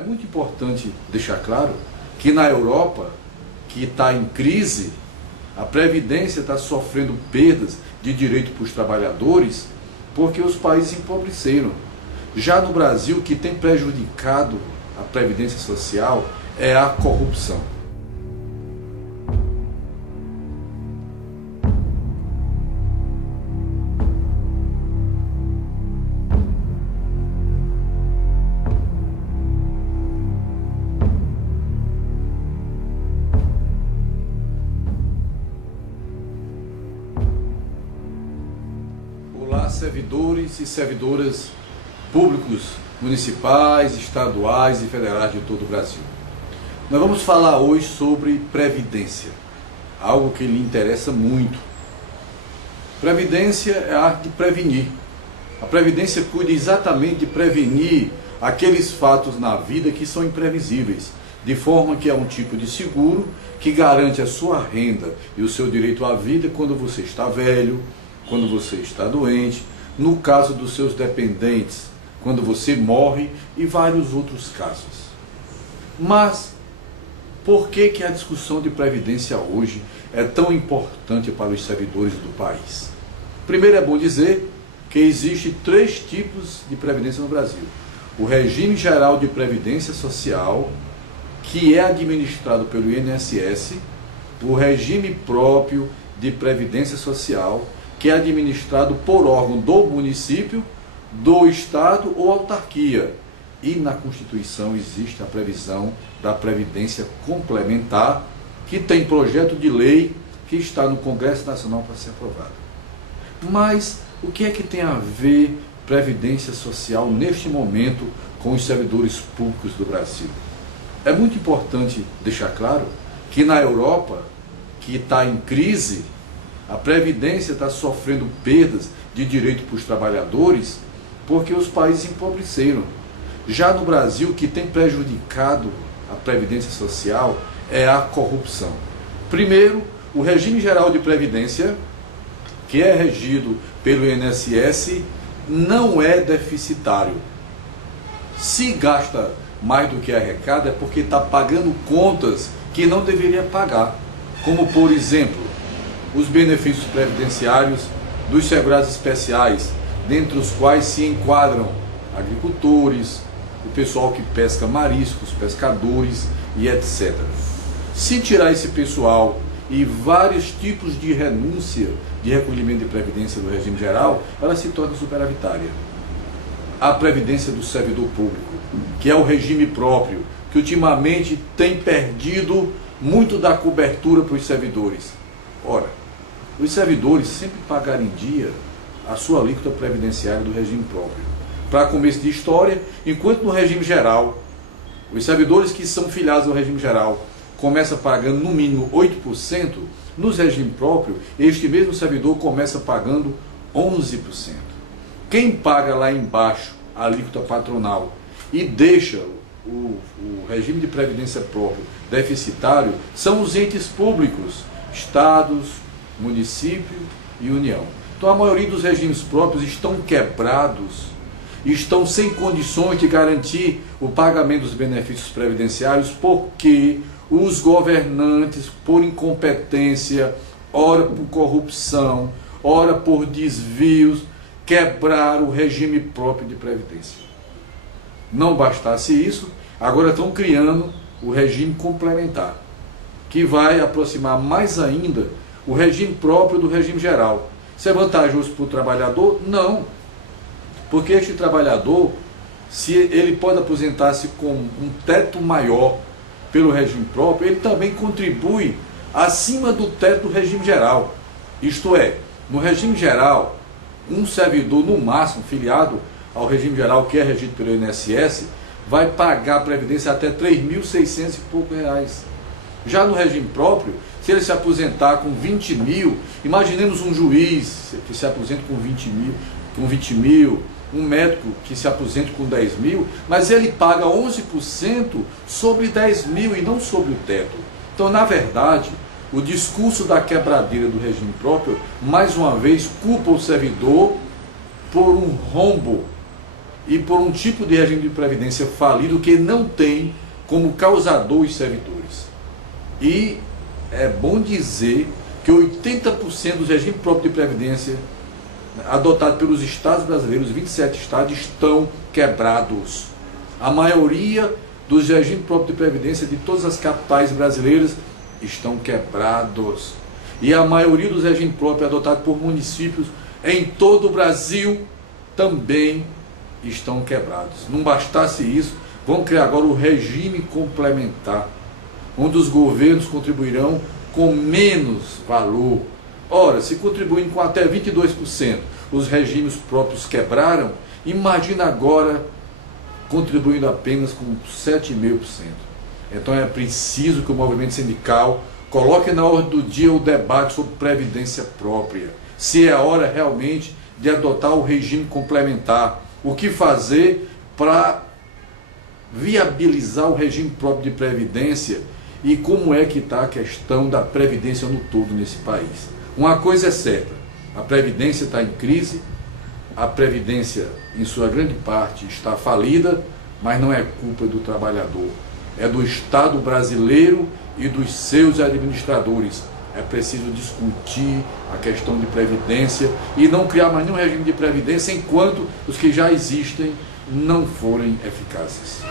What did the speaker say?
É muito importante deixar claro que na Europa, que está em crise, a Previdência está sofrendo perdas de direito para os trabalhadores porque os países empobreceram. Já no Brasil, o que tem prejudicado a Previdência Social é a corrupção. Olá, servidores e servidoras públicos municipais, estaduais e federais de todo o Brasil. Nós vamos falar hoje sobre previdência, algo que lhe interessa muito. Previdência é a arte de prevenir. A previdência cuida exatamente de prevenir aqueles fatos na vida que são imprevisíveis, de forma que é um tipo de seguro que garante a sua renda e o seu direito à vida quando você está velho, quando você está doente, no caso dos seus dependentes, quando você morre e vários outros casos. Mas por que a discussão de previdência hoje é tão importante para os servidores do país? Primeiro, é bom dizer que existem 3 tipos de previdência no Brasil. O regime geral de previdência social, que é administrado pelo INSS, o regime próprio de previdência social, que é administrado por órgão do município, do estado ou autarquia. E na Constituição existe a previsão da Previdência Complementar, que tem projeto de lei que está no Congresso Nacional para ser aprovado. Mas o que é que tem a ver Previdência Social neste momento com os servidores públicos do Brasil? É muito importante deixar claro que na Europa, que está em crise, a Previdência está sofrendo perdas de direito para os trabalhadores porque os países empobreceram. Já no Brasil, o que tem prejudicado a Previdência Social é a corrupção. Primeiro, o regime geral de previdência, que é regido pelo INSS, não é deficitário. Se gasta mais do que arrecada é porque está pagando contas que não deveria pagar, como por exemplo, os benefícios previdenciários dos segurados especiais, dentre os quais se enquadram agricultores, o pessoal que pesca mariscos, pescadores e etc. Se tirar esse pessoal e vários tipos de renúncia de recolhimento de previdência do regime geral, ela se torna superavitária. A previdência do servidor público, que é o regime próprio, que ultimamente tem perdido muito da cobertura para os servidores. Ora, os servidores sempre pagaram em dia a sua alíquota previdenciária do regime próprio. Para começo de história, enquanto no regime geral, os servidores que são filiados ao regime geral começam pagando no mínimo 8%, no regime próprio, este mesmo servidor começa pagando 11%. Quem paga lá embaixo a alíquota patronal e deixa o regime de previdência próprio deficitário são os entes públicos, estados, município e União. Então a maioria dos regimes próprios estão quebrados, estão sem condições de garantir o pagamento dos benefícios previdenciários porque os governantes, por incompetência, ora por corrupção, ora por desvios, quebraram o regime próprio de previdência. Não bastasse isso, agora estão criando o regime complementar, que vai aproximar mais ainda o regime próprio do regime geral. Isso é vantajoso para o trabalhador? Não. Porque este trabalhador, se ele pode aposentar-se com um teto maior pelo regime próprio, ele também contribui acima do teto do regime geral. Isto é, no regime geral, um servidor, no máximo, filiado ao regime geral, que é regido pelo INSS, vai pagar a previdência até R$ 3.600 e pouco reais. Já no regime próprio, se ele se aposentar com 20 mil, imaginemos um juiz que se aposenta com 20 mil, um médico que se aposente com 10 mil, mas ele paga 11% sobre 10 mil e não sobre o teto. Então, na verdade, o discurso da quebradeira do regime próprio, mais uma vez, culpa o servidor por um rombo e por um tipo de regime de previdência falido que não tem como causador os servidores. E é bom dizer que 80% dos regimes próprios de previdência adotados pelos estados brasileiros, 27 estados, estão quebrados. A maioria dos regimes próprios de previdência de todas as capitais brasileiras estão quebrados. E a maioria dos regimes próprios adotados por municípios em todo o Brasil também estão quebrados. Não bastasse isso, vão criar agora o regime complementar, onde os governos contribuirão com menos valor. Ora, se contribuem com até 22%, os regimes próprios quebraram, imagina agora contribuindo apenas com 7,5%. Então é preciso que o movimento sindical coloque na ordem do dia o debate sobre previdência própria. Se é a hora realmente de adotar o regime complementar. O que fazer para viabilizar o regime próprio de previdência e como é que está a questão da previdência no todo nesse país. Uma coisa é certa, a previdência está em crise, a previdência em sua grande parte está falida, mas não é culpa do trabalhador, é do Estado brasileiro e dos seus administradores. É preciso discutir a questão de previdência e não criar mais nenhum regime de previdência enquanto os que já existem não forem eficazes.